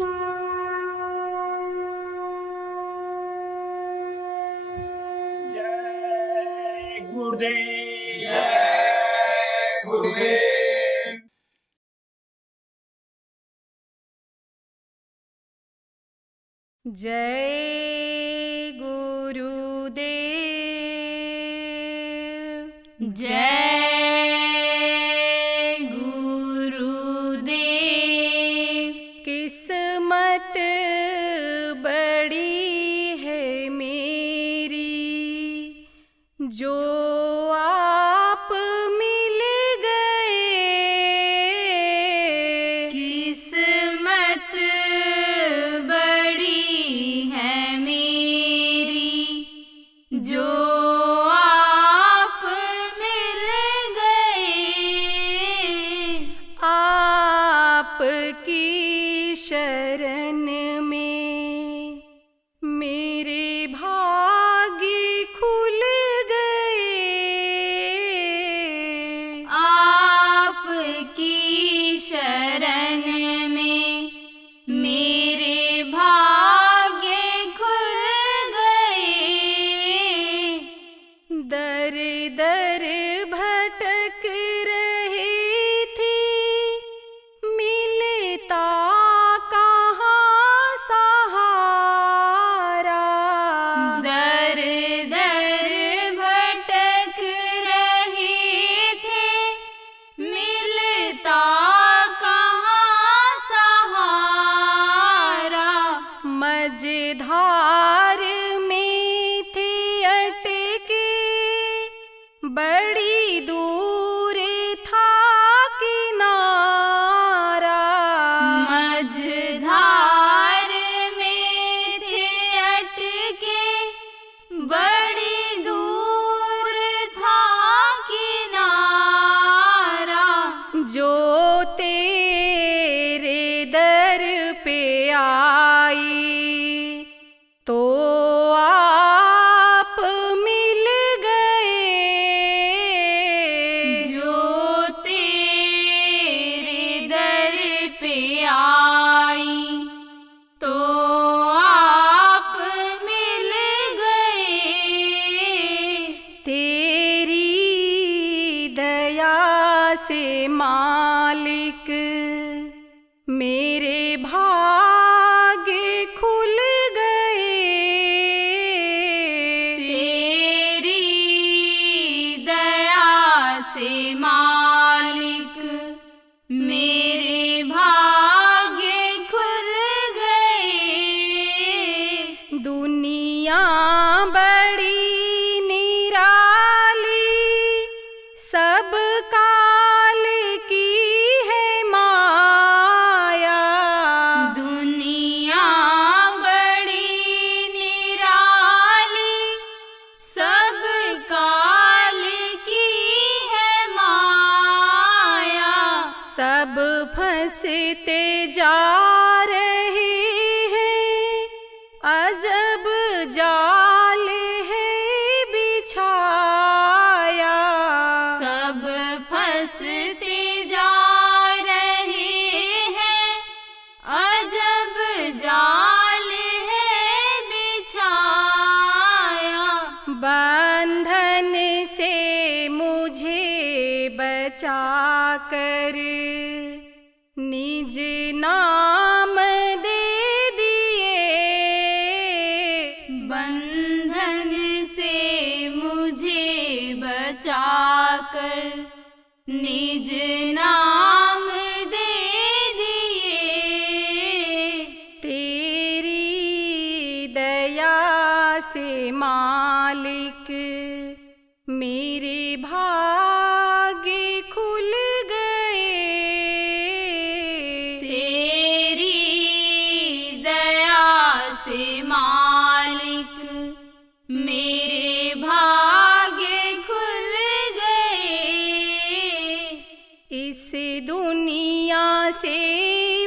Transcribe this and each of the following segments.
जय गुरुदेव। जय गुरुदेव। जय गुरुदेव। जय गुरुदेव। किस्मत बड़ी है मेरी, जो आप मिल गए। किस्मत बड़ी है मेरी, जो आप मिल गए। आपकी शरण में मेरे भाग्य खुल गए। आपकी शरण में मेरे भाग्य खुल गए। दर दर भटक रही थी, मिलता कहाँ सहारा। दर दर भटक रहे थे, मिलता कहाँ सहारा। मझधार में थी अटके, बड़ी दूर था किनारा। मझधार में थे अटके, बड़ी दूर था किनारा। जो तेरे दर पे आई, तो आप मिल गए। जो तेरे दर पे आई, तो आप मिल गए। तेरी दया से मालिक मेरे भाग्य खुल गए। तेरी दया से मालिक मेरे भाग्य खुल गए। दुनिया बड़ी निराली, सब काल की है माया। दुनिया बड़ी निराली, सब काल की है माया। सब फंसते जा रहे हैं, अजब जाल है बिछाया। सब फंसते जा रहे हैं, अजब जाल है बिछाया। बंधन से मुझे बचा कर निज नाम दे दिए। बंधन से मुझे बचाकर निज नाम दे दिए। तेरी दया से मालिक मेरे भाग्य खुल गए। तेरी दया से मालिक मेरे भाग्य खुल गए। इस दुनिया से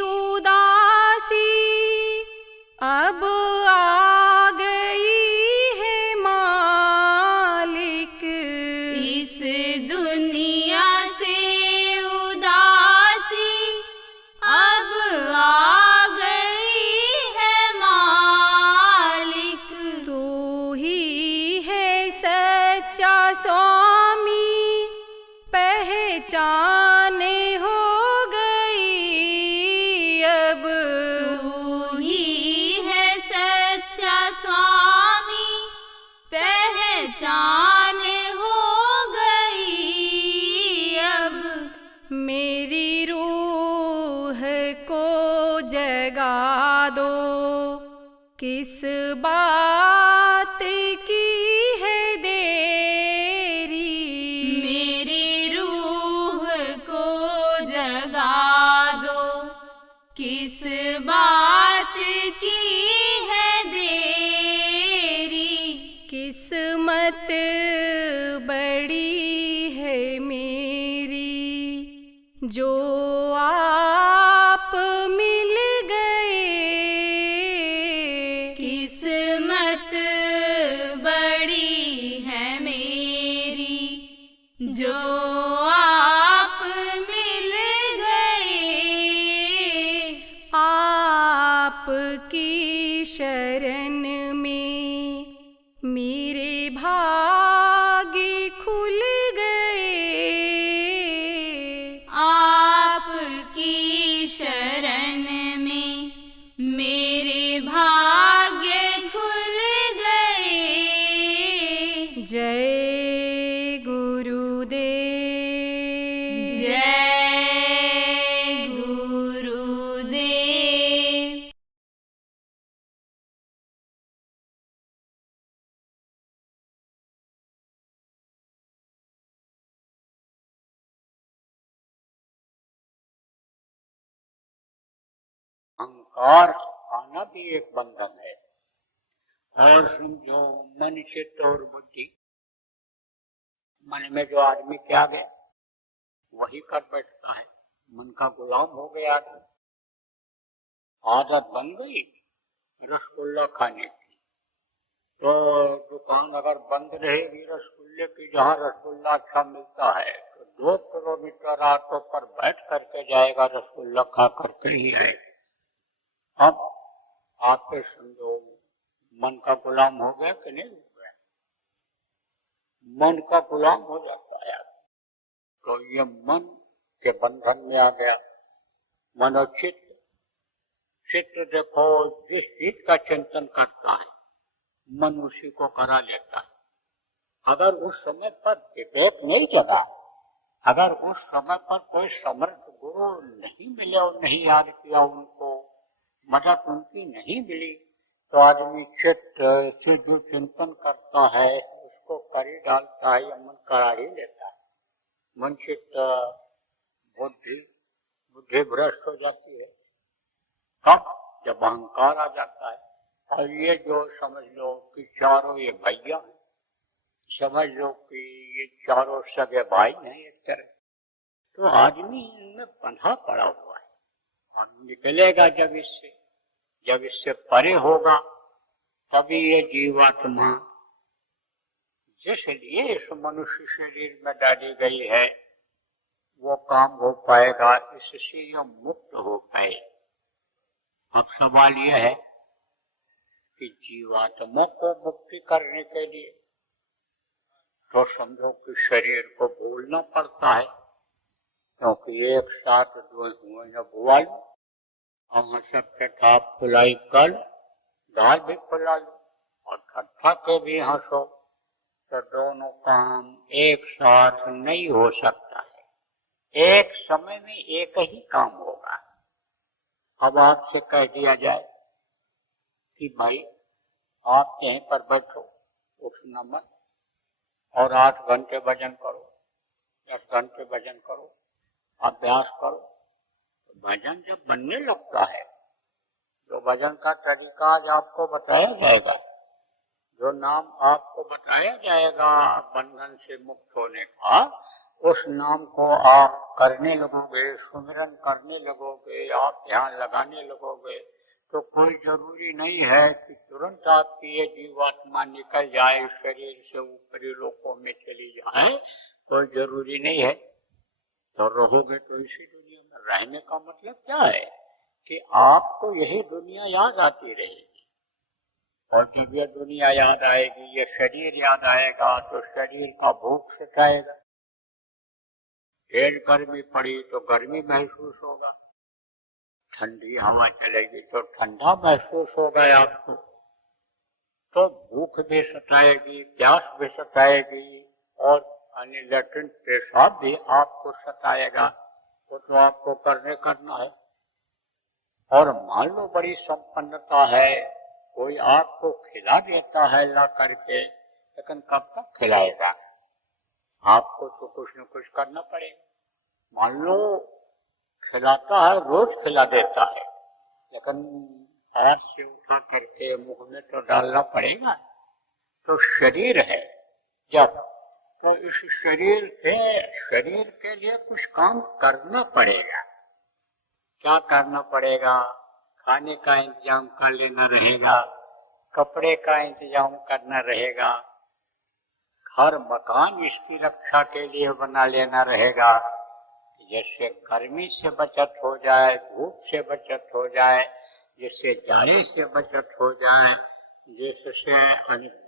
उदासी अब आ गई है माँ। जगा दो, किस बात की है देरी। मेरी रूह को जगा दो, किस बात की है देरी। किस्मत बड़ी है मेरी, जो आप मिल गए। किस्मत बड़ी है मेरी, जो आप मिल गए। आपकी शरण में मेरे भाग्य खुल गए। आपकी शरण में मेरे भाग्य खुल गए। जय गुरुदेव। जय गुरुदेव। अहंकार आना भी एक बंधन है। और समझो मन चित्त और बुद्धि, मन में जो आदमी क्या गया वही कर बैठता है, मन का गुलाम हो गया आदमी। आदत बन गई रसगुल्ला खाने की, तो दुकान अगर बंद रहेगी रसगुल्ले की, जहाँ रसगुल्ला अच्छा मिलता है तो 2 किलोमीटर ऑटो पर बैठ करके जाएगा, रसगुल्ला खा करके ही आएगा। अब आपके समझो मन का गुलाम हो गया कि नहीं हो गया? मन का गुलाम हो जाता है, तो ये मन के बंधन में आ गया। मनोचित्त, चित्त देखो जिस चीज का चिंतन करता है मन उसी को करा लेता है। अगर उस समय पर विवेक नहीं जगा, अगर उस समय पर कोई समर्थ गुरु नहीं मिले और नहीं याद किया उनको, मदद उनकी नहीं मिली, तो आदमी चित्त से जो चिंतन करता है उसको कर ही डालता है या मन करा ही लेता है। मन चित्त बुद्धि भ्रष्ट हो जाती है। कब? जब अहंकार आ जाता है। और ये जो समझ लो कि चारों ये भैया हैं, समझ लो कि ये चारों सगे भाई हैं एक तरह, तो आदमी इनमें बंधा पड़ा हुआ है। और निकलेगा जब इससे परे होगा तभी ये जीवात्मा जिस लिए इस मनुष्य शरीर में डाली गई है वो काम हो पाएगा, इससे ये मुक्त हो पाए। अब सवाल यह है कि जीवात्मा को मुक्ति करने के लिए तो समझो कि शरीर को भूलना पड़ता है, क्योंकि एक साथ दो हुए न भुआल, और सबके ठाप फुलाई कल, गाल भी फुला लो और ठट्ठा के भी हंसो, तो दोनों काम एक साथ नहीं हो सकता है। एक समय में एक ही काम होगा। अब आपसे कह दिया जाए कि भाई आप यहीं पर बैठो, उठना मत, और 8 घंटे भजन करो, 10 घंटे भजन करो, अभ्यास करो, तो भजन जब बनने लगता है, जो भजन का तरीका आज आपको बताया जाएगा, जो नाम आपको बताया जाएगा बंधन से मुक्त होने का, उस नाम को आप करने लगोगे, सुमिरन करने लगोगे, आप ध्यान लगाने लगोगे, तो कोई जरूरी नहीं है कि तुरंत आपकी ये जीवात्मा निकल जाए शरीर से, ऊपरी लोकों में चली जाए, कोई जरूरी नहीं है। तो रहोगे तो इसी दुनिया में। रहने का मतलब क्या है कि आपको यही दुनिया याद आती रहेगी, और जब यह दुनिया याद आएगी, ये शरीर याद आएगा, तो शरीर का भूख सताएगा। तेज गर्मी पड़ी तो गर्मी महसूस होगा, ठंडी हवा चलेगी तो ठंडा महसूस होगा आपको, तो भूख भी सताएगी, प्यास भी सताएगी, और लैट्रिन पेशाब भी आपको सताएगा। वो तो आपको करना है। और मान लो बड़ी संपन्नता है, कोई आपको खिला देता है ला करके, लेकिन कब तक खिलाएगा? आपको तो कुछ न कुछ करना पड़ेगा। मान लो खिलाता है, रोज खिला देता है, लेकिन हाथ से उठा करके मुंह में तो डालना पड़ेगा। तो शरीर है जब, तो इस शरीर के लिए कुछ काम करना पड़ेगा। क्या करना पड़ेगा? खाने का इंतजाम कर लेना रहेगा, कपड़े का इंतजाम करना रहेगा, घर मकान इसकी रक्षा के लिए बना लेना रहेगा, जैसे गर्मी से बचत हो जाए, धूप से बचत हो जाए, जिससे जाड़े से बचत हो जाए, जिससे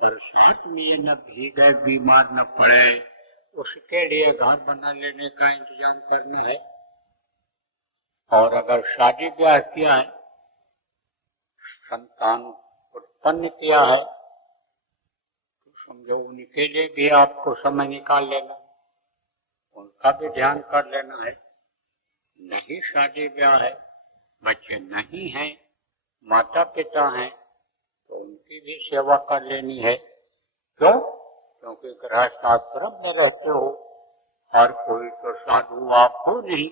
बरसात में न भीगे, बीमार न पड़े, उसके लिए घर बना लेने का इंतजाम करना है। और अगर शादी ब्याह किया है, संतान उत्पन्न किया है, तो समझो उनके लिए भी आपको समय निकाल लेना, उनका भी ध्यान कर लेना है। नहीं शादी ब्याह है, बच्चे नहीं हैं, माता पिता हैं, तो उनकी भी सेवा कर लेनी है। क्यों? क्योंकि गृहस्थ आश्रम में रहते हो, हर कोई तो साधु आप हो नहीं,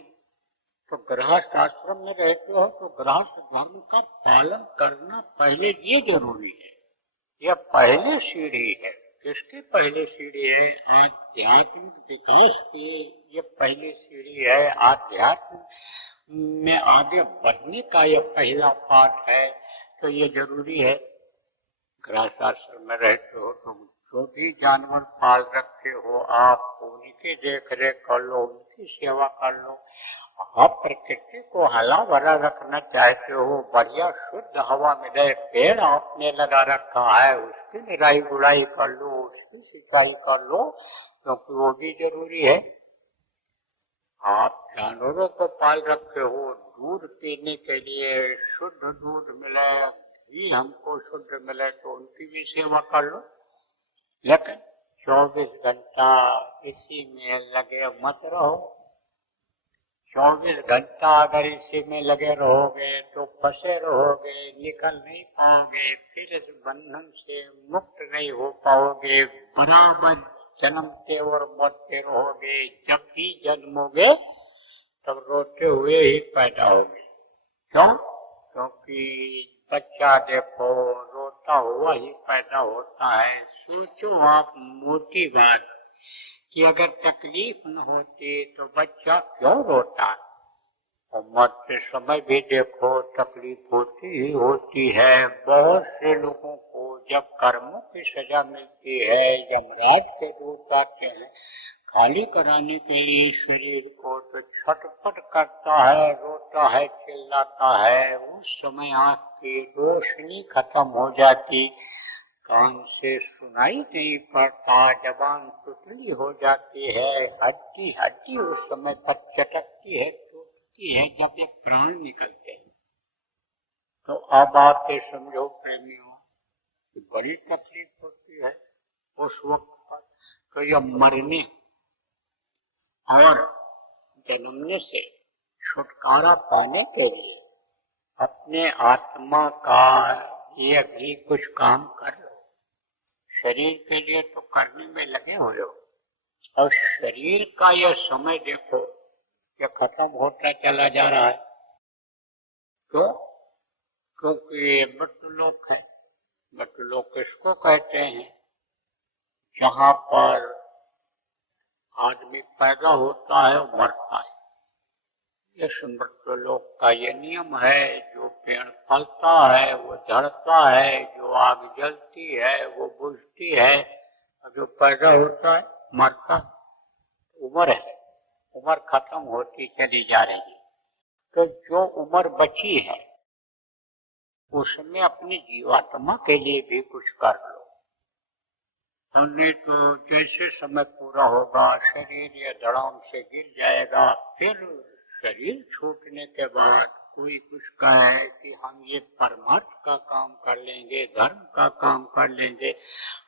तो गृहस्थ आश्रम में रहते हो तो गृहस्थ धर्म का पालन करना पहले ये जरूरी है। यह पहली सीढ़ी है। किसकी पहली सीढ़ी है? आध्यात्मिक विकास की ये पहली सीढ़ी है। आध्यात्म में आगे बढ़ने का यह पहला पाठ है। तो ये जरूरी है। गृहस्थ आश्रम में रहते हो तो जो भी जानवर पाल रखे हो आप उनकी देख रेख कर लो, उनकी सेवा कर लो। आप प्रकृति को हरा भरा रखना चाहते हो, बढ़िया शुद्ध हवा में रहे, पेड़ आपने लगा रखा है, उसकी निराई गुड़ाई कर लो, उसकी सिंचाई कर लो, क्योंकि वो भी जरूरी है। आप जानवरों को पाल रखे हो, दूध पीने के लिए शुद्ध दूध मिले, घी हमको शुद्ध मिले, तो उनकी भी सेवा कर लो। लेकिन 24 घंटा इसी में लगे मत रहो। 24 घंटा अगर इसी में लगे रहोगे तो फंसे रहोगे, निकल नहीं पाओगे, फिर इस बंधन से मुक्त नहीं हो पाओगे, बराबर जन्मते और मरते रहोगे। जब भी जन्मोगे तब रोते हुए ही पैदा होगे। क्यों? क्योंकि बच्चा देखो रोता हुआ ही पैदा होता है। सोचो आप मोटी बात कि अगर तकलीफ न होती तो बच्चा क्यों रोता? और मरते समय भी देखो तकलीफ होती ही होती है। बहुत से लोगों को जब कर्मों की सजा मिलती है, यमराज के दूत आते हैं खाली कराने के लिए शरीर को, तो छटपट करता है, रोता है, चिल्लाता है। उस समय आंख की रोशनी खत्म हो जाती, कान से सुनाई नहीं पड़ता, जबान टुटली हो जाती है, हड्डी हड्डी उस समय पर चटकती है, टूटती है जब ये प्राण निकलते हैं। तो अब आप ये समझो प्रेमियों, बड़ी तकलीफ होती है उस वक्त पर। तो यह मरने और जन्मने से छुटकारा पाने के लिए अपने आत्मा का ये भी कुछ काम कर लो। शरीर के लिए तो करने में लगे हुए हो, और शरीर का यह समय देखो ये खत्म होता चला जा रहा है। क्यों? क्योंकि ये मृत्युलोक है। मृत्युलोक किसको कहते हैं? जहाँ पर आदमी पैदा होता है और मरता है। इस मृत्युलोक का ये नियम है। जो पेड़ फलता है वो झड़ता है, जो आग जलती है वो बुझती है, और जो पैदा होता है मरता है। उम्र है, उम्र खत्म होती चली जा रही है। तो जो उम्र बची है उसमें अपनी जीवात्मा के लिए भी कुछ कर लो। और नहीं तो जैसे समय पूरा होगा शरीर ये धड़ाम से गिर जाएगा। फिर शरीर छूटने के बाद कोई कुछ कहे कि हम ये परमार्थ का काम कर लेंगे, धर्म का काम कर लेंगे,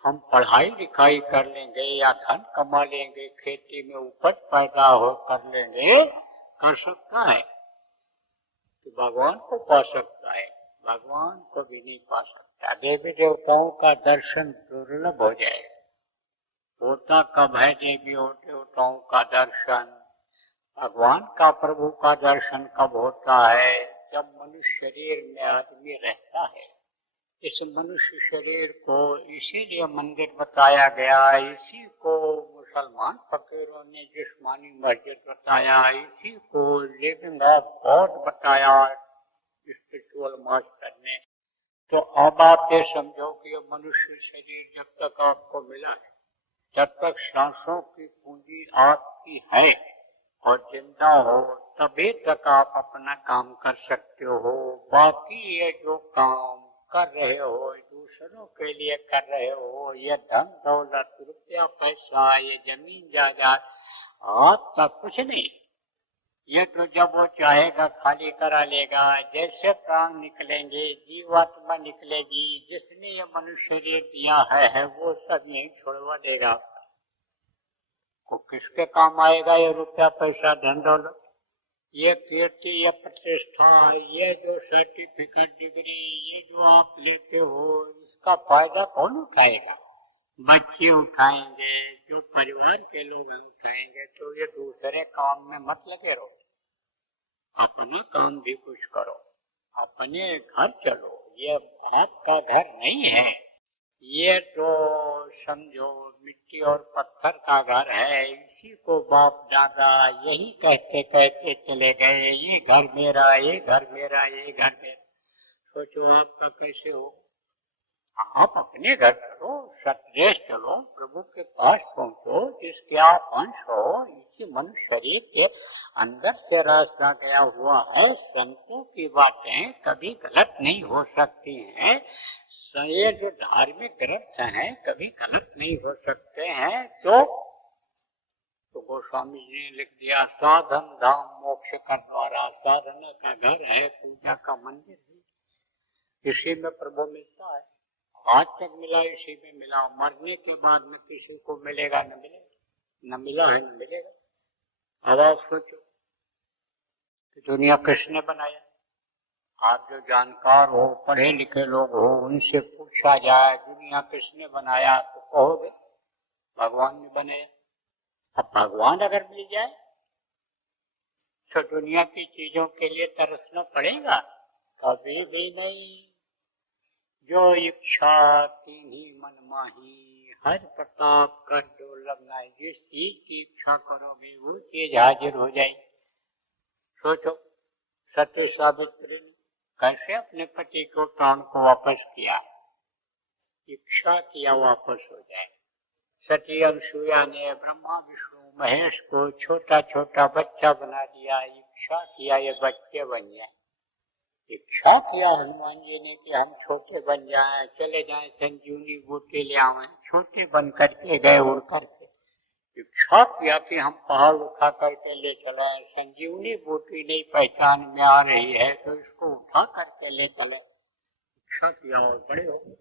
हम पढ़ाई लिखाई कर लेंगे या धन कमा लेंगे, खेती में उपज पैदा हो कर लेंगे, कर सकता है। कि भगवान को पा सकता है, भगवान को भी नहीं पा सकता। देवी देवताओं का दर्शन दुर्लभ हो जाएगा। होता कब है देवी देवताओं का दर्शन? भगवान का, प्रभु का दर्शन कब होता है? जब मनुष्य शरीर में आदमी रहता है। इस मनुष्य शरीर को इसीलिए मंदिर बताया गया, इसी को मुसलमान फकीरों ने जिस्मानी मस्जिद बताया, इसी को लिविंग ऑफ गॉड बताया स्पिरिचुअल मास्टर ने। तो अब आप ये समझो कि ये मनुष्य शरीर जब तक आपको मिला है, जब तक सांसों की पूंजी आपकी है और जिंदा हो, तभी तक आप अपना काम कर सकते हो। बाकी ये जो काम कर रहे हो, दूसरों के लिए कर रहे हो, ये धन दौलत, रुपया पैसा, ये जमीन जायदाद, आपका कुछ नहीं। ये तो जब वो चाहेगा खाली करा लेगा। जैसे प्राण निकलेंगे, जीवात्मा निकलेगी, जिसने ये मनुष्य शरीर दिया है वो सब यही छोड़वा देगा। को किसके काम आएगा ये रुपया पैसा, धन दौलत, ये कीर्ति, ये प्रतिष्ठा, ये जो सर्टिफिकेट, डिग्री, ये जो आप लेते हो, इसका फायदा कौन उठाएगा? बच्चे उठाएंगे, जो परिवार के लोग उठाएंगे। तो ये दूसरे काम में मत लगे रहो, अपना काम भी कुछ करो, अपने घर चलो। ये आपका घर नहीं है, ये तो समझो मिट्टी और पत्थर का घर है। इसी को बाप दादा यही कहते कहते चले गए, ये घर मेरा, ये घर मेरा, ये घर मेरा। सोचो आपका कैसे हो? आप अपने घर चलो, सतरेश चलो, प्रभु के पास पहुंचो, जिसके आप अंश हो। इसी मनुष्य शरीर के अंदर से रास्ता गया हुआ है। संतों की बातें कभी गलत नहीं हो सकती हैं। ये जो धार्मिक ग्रंथ हैं कभी गलत नहीं हो सकते हैं। तो गोस्वामी जी ने लिख दिया, साधन धाम मोक्ष कर द्वारा। साधना का घर है, पूजा का मंदिर है, इसी में प्रभु मिलता है। आज तक मिला, इसी में मिला। मरने के बाद में किसी को मिलेगा न मिलेगा? न मिला है न मिलेगा। अब आप सोचो कि दुनिया किसने बनाया? आप जो जानकार हो, पढ़े लिखे लोग हो, उनसे पूछा जाए दुनिया किसने बनाया तो कहोगे भगवान ने बनाया। अब भगवान अगर मिल जाए तो दुनिया की चीजों के लिए तरसना पड़ेगा? कभी भी नहीं। जो इच्छा तिन्ही मन माही, हर प्रताप कर दुर्लभ नहीं। जिस चीज की इच्छा करोगे वो चीज हाजिर हो जाएगी। सोचो सत्य सावित्री ने कैसे अपने पति को प्राण को वापस किया, इच्छा किया वापस हो जाए। सती अनसुईया ने ब्रह्मा विष्णु महेश को छोटा छोटा बच्चा बना दिया, इच्छा किया ये बच्चे बन जाए। इच्छा किया हनुमान जी ने कि हम छोटे बन जाएं, चले जाएं, संजीवनी बूटी ले आवें। छोटे बन करके गए उड़ करके। इच्छा किया कि हम पहाड़ उठा करके ले चले, संजीवनी बूटी नहीं पहचान में आ रही है तो इसको उठा करके ले चले। इच्छा किया और बड़े हो गए,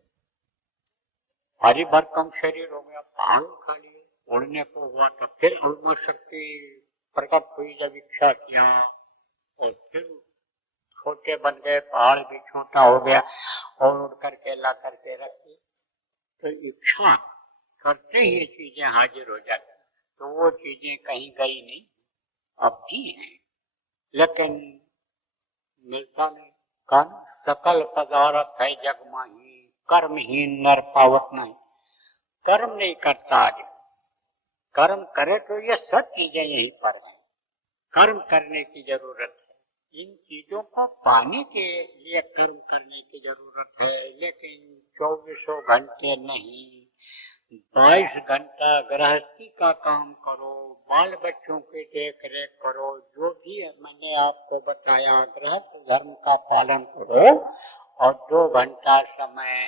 भारी भरकम शरीर हो गया, पहाड़ उठा लिए, उड़ने को हुआ। तो फिर उड़मा शक्ति प्रकट हुई जब इच्छा किया, और फिर छोटे बन गए, पहाड़ भी छोटा हो गया और उड़ करके ला करके रख दिए। तो इच्छा करते ही ये चीजें हाजिर हो जाती। तो वो चीजें कहीं गई नहीं, अब भी हैं, लेकिन मिलता नहीं। कारण सकल पदार्थ है जग माही, कर्महीन नर पावत नहीं। कर्म नहीं करता आदमी, कर्म करे तो ये सब चीजें यहीं पर हैं। कर्म करने की जरूरत है। इन चीजों को पाने के लिए कर्म करने की जरूरत है, लेकिन 24 घंटे नहीं। 22 घंटा गृहस्थी का काम करो, बाल बच्चों की देख रेख करो, जो भी मैंने आपको बताया गृहस्थ धर्म का पालन करो, और 2 घंटा समय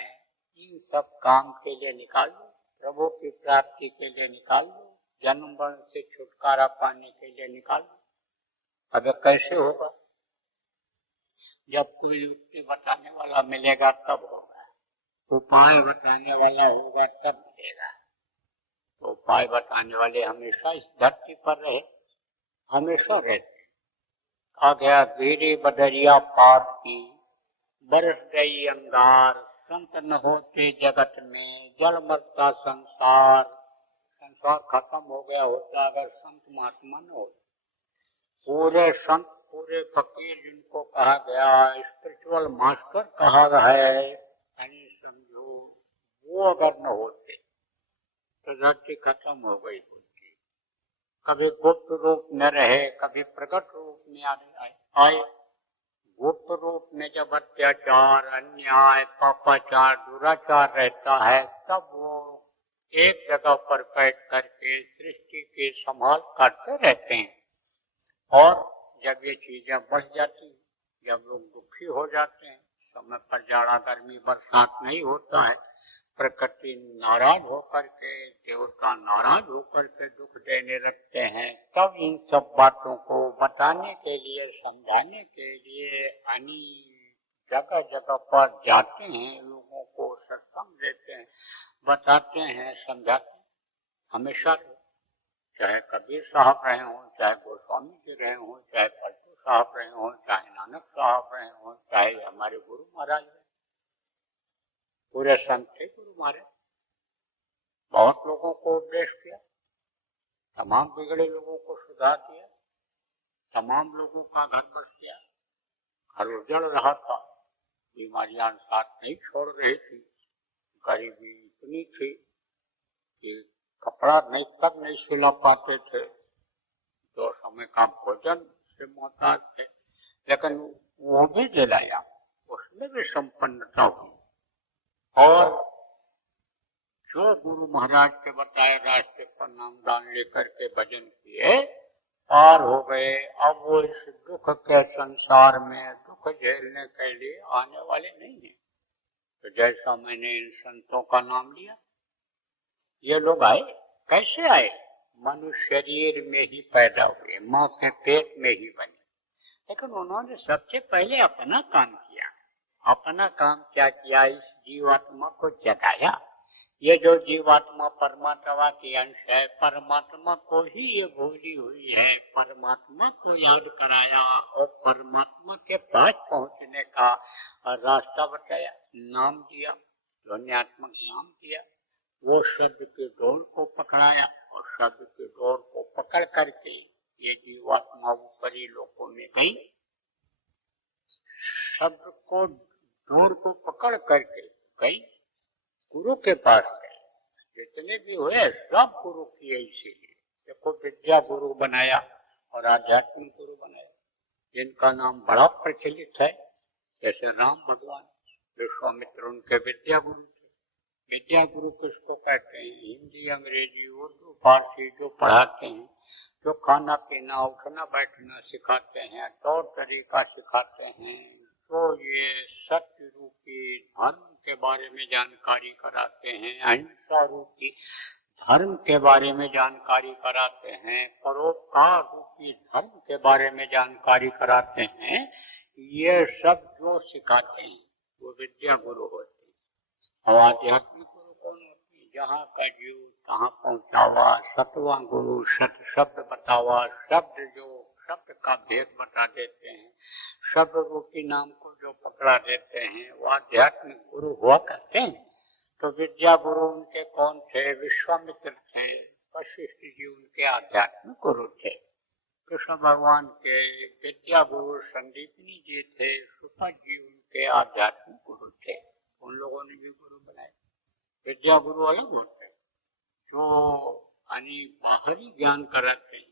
इन सब काम के लिए निकाल लो, प्रभु की प्राप्ति के लिए निकाल लो, जन्म मरण से छुटकारा पाने के लिए निकाल लो। अब कैसे होगा? जब कोई युक्ति बताने वाला मिलेगा तब होगा, उपाय बताने वाला होगा तब मिलेगा। तो उपाय बताने वाले हमेशा इस धरती पर रहे, हमेशा रहते, आ गया गिरी बदरिया पार की, बरस गई अंगार, संत न होते जगत में, जल मरता संसार। संसार खत्म हो गया होता अगर संत महात्मा न हो। पूरे संत, पूरे फकीर जिनको कहा गया स्पिरिचुअल मास्टर कहा है, यानी समझो वो अगर न होते तो धरती खत्म हो गई होती। कभी गुप्त रूप में रहे, कभी प्रकट रूप में आए। गुप्त रूप में जब अत्याचार, अन्याय, पापाचार, दुराचार रहता है, तब वो एक जगह पर बैठ करके सृष्टि के संभाल करते रहते हैं। और जब ये चीजें बढ़ जाती, जब लोग दुखी हो जाते हैं, समय पर जाड़ा गर्मी बरसात नहीं होता है, प्रकृति नाराज होकर के, देवता नाराज होकर के दुख देने लगते हैं, तब इन सब बातों को बताने के लिए, समझाने के लिए जगह जगह पर जाते हैं, लोगों को सत्संग देते हैं, बताते हैं, समझाते हैं। हमेशा चाहे कबीर साहब रहे हों, चाहे गोस्वामी जी रहे हों, चाहे पलटू साहब रहे हों, चाहे नानक साहब रहे हों, चाहे हमारे गुरु महाराज रहे, पूरे संत थे गुरु महाराज। बहुत लोगों को उपदेश किया, तमाम बिगड़े लोगों को सुधार दिया, तमाम लोगों का घर बस किया। घर उजड़ रहा था, बीमारियां साथ नहीं छोड़ रही थी, गरीबी इतनी थी कि कपड़ा नहीं सिला पाते थे, दो समय का भोजन से मोहताज थे, लेकिन वो भी दिलाया, उसमें भी संपन्नता हुई। और जो गुरु महाराज के बताए रास्ते पर नाम दान लेकर के भजन किए, पार हो गए। अब वो इस दुख के संसार में दुख झेलने के लिए आने वाले नहीं है। तो जैसा मैंने इन संतों का नाम लिया, ये लोग आए, कैसे आए? मनुष्य शरीर में ही पैदा हुए, माँ के पेट में ही बने, लेकिन उन्होंने सबसे पहले अपना काम किया। अपना काम क्या किया? इस जीवात्मा को जगाया। ये जो जीवात्मा परमात्मा की अंश है, परमात्मा को ही ये भूली हुई है, परमात्मा को याद कराया और परमात्मा के पास पहुंचने का रास्ता बताया, नाम दिया, ध्वन्यात्मक नाम दिया। वो शब्द के डोर को पकड़ाया और शब्द के डोर को पकड़ करके ये जीवात्मा ऊपरी लोकों में गई। शब्द को डोर को पकड़ करके गई, गुरु के पास गए। जितने भी हुए सब गुरु किए, इसीलिए देखो विद्या गुरु बनाया और आध्यात्मिक गुरु बनाया, जिनका नाम बड़ा प्रचलित है। जैसे राम भगवान, विश्वामित्र उनके विद्या गुरु थे। विद्या गुरु किसको कहते हैं? हिंदी, अंग्रेजी, उर्दू, फारसी जो पढ़ाते हैं, जो खाना पीना, उठना बैठना सिखाते हैं, तौर तरीका सिखाते हैं, तो ये सत्य रूपी धर्म के बारे में जानकारी कराते हैं, अहिंसा रूपी धर्म के बारे में जानकारी कराते हैं, परोपकार रूपी धर्म के बारे में जानकारी कराते हैं, ये सब जो सिखाते हैं वो विद्या गुरु होते हैं। और आध्यात्मिक गुरु कौन होती है? जहाँ का जीव तहाँ पहुँचावा, सतवां गुरु सत शब्द बतावा, शब्द का भेद बता देते हैं, शब्द रूपी नाम को जो पकड़ा देते हैं, वो आध्यात्मिक गुरु हुआ करते हैं। तो विद्या गुरु उनके कौन थे? विश्वामित्र थे, वशिष्ठ जी उनके आध्यात्मिक गुरु थे, कृष्ण भगवान के विद्या गुरु संदीपनी जी थे, सुपा जी उनके आध्यात्मिक गुरु थे। उन लोगों ने भी गुरु बनाए। विद्या गुरु अलग होते हैं, जो बाहरी ज्ञान कराते हैं,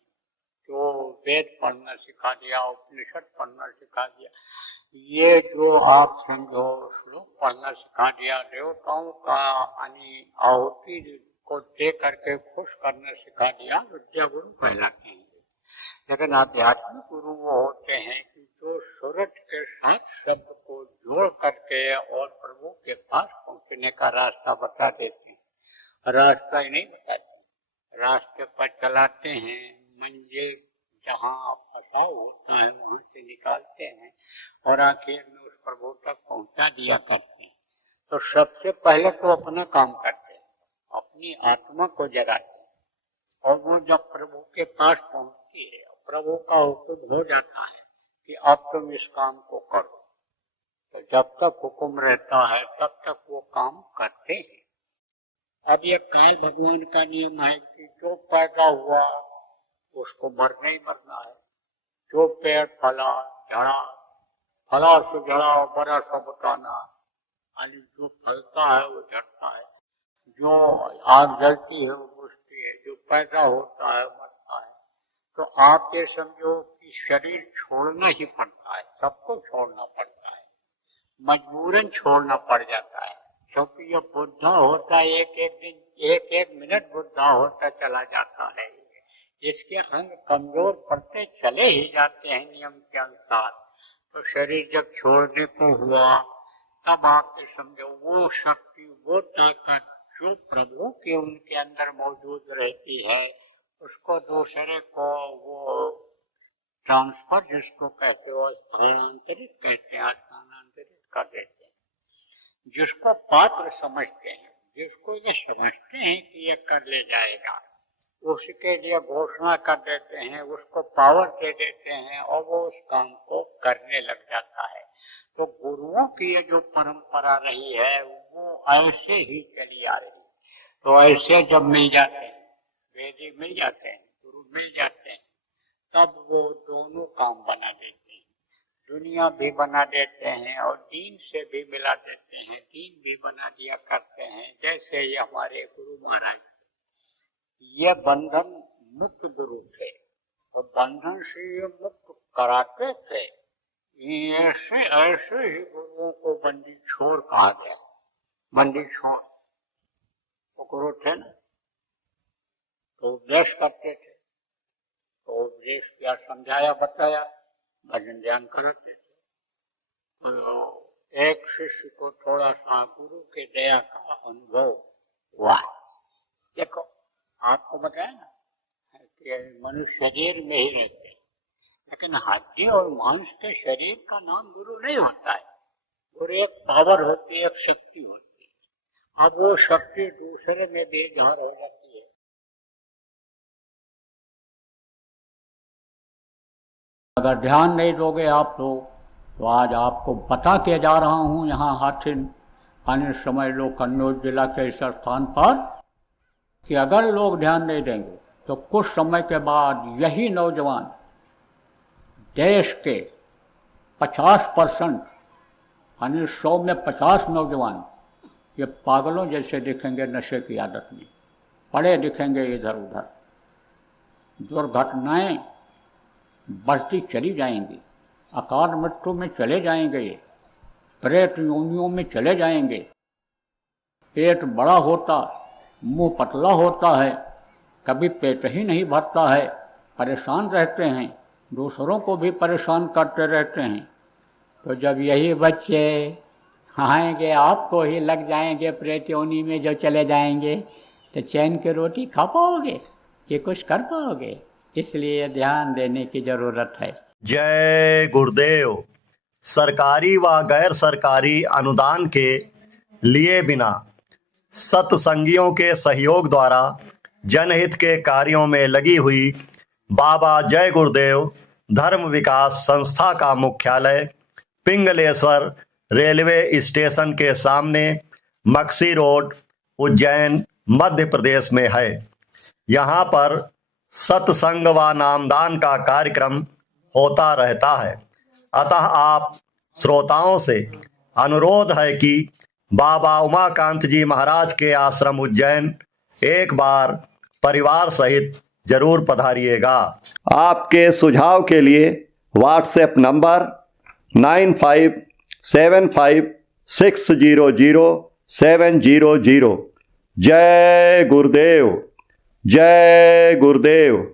जो वेद पढ़ना सिखा दिया, उपनिषद पढ़ना सिखा दिया, ये जो आप समझो श्लोक पढ़ना सिखा दिया, देवताओं का आहुति को दे करके खुश करना सिखा दिया, विद्या गुरु कहलाते हैं। लेकिन आध्यात्मिक गुरु वो होते हैं कि जो सूरज के साथ शब्द को जोड़ करके और प्रभु के पास पहुंचने का रास्ता बता देते हैं। रास्ता ही नहीं बताते, रास्ते पर चलाते हैं, मंजिल जहाँ फंसा होता है वहां से निकालते हैं और आखिर में उस प्रभु तक पहुंचा दिया करते हैं। तो सबसे पहले तो अपना काम करते हैं, अपनी आत्मा को जगाते हैं, और वो जब प्रभु के पास पहुंचती है, प्रभु का हुक्म हो जाता है, कि अब तुम इस काम को करो। तो जब तक हुक्म रहता है तब तक वो काम करते हैं। अब ये काल भगवान का नियम है कि जो पैदा हुआ उसको मरना ही मरना है। जो पेड़ फला झड़ा, फला से झड़ा और बड़ा सा बताना, यानी जो फलता है वो झड़ता है, जो आग जलती है वो बुझती है, जो पैदा होता है मरता है। तो आप ये समझो कि शरीर छोड़ना ही पड़ता है, सबको छोड़ना पड़ता है, मजबूरन छोड़ना पड़ जाता है। क्योंकि ये बुढ़ा होता है, एक एक दिन एक एक मिनट बुढ़ा होता चला जाता है, इसके अंग कमजोर पड़ते चले ही जाते हैं नियम के अनुसार। तो शरीर जब छोड़ने को हुआ तब आप समझो वो शक्ति, वो ताकत जो प्रभु के उनके अंदर मौजूद रहती है, उसको दूसरे को वो ट्रांसफर जिसको कहते हो, स्थानांतरित कहते हैं, स्थानांतरित कर देते हैं। जिसको पात्र समझते हैं, जिसको ये समझते हैं कि ये कर ले जाएगा, उसके लिए घोषणा कर देते हैं, उसको पावर दे देते हैं और वो उस काम को करने लग जाता है। तो गुरुओं की ये जो परंपरा रही है वो ऐसे ही चली आ रही है। तो ऐसे जब मिल जाते हैं, वेदी मिल जाते हैं, गुरु मिल जाते हैं, तब वो दोनों काम बना देते हैं, दुनिया भी बना देते हैं और दीन से भी मिला देते हैं, दीन भी बना दिया करते हैं। जैसे ये हमारे गुरु महाराज, ये बंधन मुक्त गुरु थे और बंधन से ये मुक्त कराते थे। ऐसे ऐसे ही गुरुओं को बंदी छोड़ कहा गया। बंदी छोड़ वो गुरु थे ना, तो उपदेश करते थे, तो उपदेश क्या समझाया बताया, भजन ध्यान कराते थे। तो एक शिष्य को थोड़ा सा गुरु के दया का अनुभव हुआ। देखो आपको बताया ना कि मनुष्य शरीर में ही रहते हैं, लेकिन हड्डी और मांस के शरीर का नाम गुरु नहीं होता है। गुरु एक पावर होती है, एक शक्ति होती है। अब वो शक्ति दूसरे में भी ध्यान हो जाती है। अगर ध्यान नहीं दोगे आप लोग, तो आज आपको बता के जा रहा हूँ यहाँ हाथिन आने समझ लो कन्नौज जिला के इस स्थान पर, कि अगर लोग ध्यान नहीं देंगे तो कुछ समय के बाद यही नौजवान देश के 50% यानी 100 में 50 नौजवान ये पागलों जैसे दिखेंगे, नशे की आदत में पड़े दिखेंगे इधर उधर। दुर्घटनाएं बढ़ती चली जाएंगी, अकाल मृत्यु में चले जाएंगे, प्रेत योनियों में चले जाएंगे। पेट बड़ा होता, मुंह पतला होता है, कभी पेट ही नहीं भरता है, परेशान रहते हैं, दूसरों को भी परेशान करते रहते हैं। तो जब यही बच्चे आएंगे, आपको ही लग जाएंगे प्रेत योनि में जो चले जाएंगे, तो चैन की रोटी खा पाओगे कि कुछ कर पाओगे? इसलिए ध्यान देने की जरूरत है। जय गुरुदेव। सरकारी व गैर सरकारी अनुदान के लिए बिना सत्संगियों के सहयोग द्वारा जनहित के कार्यों में लगी हुई बाबा जय गुरुदेव धर्म विकास संस्था का मुख्यालय पिंगलेश्वर रेलवे स्टेशन के सामने मक्सी रोड, उज्जैन, मध्य प्रदेश में है। यहाँ पर सत्संग व नामदान का कार्यक्रम होता रहता है। अतः आप श्रोताओं से अनुरोध है कि बाबा उमाकांत जी महाराज के आश्रम उज्जैन एक बार परिवार सहित जरूर पधारिएगा। आपके सुझाव के लिए व्हाट्सएप नंबर 9575600700। जय गुरुदेव, जय गुरुदेव।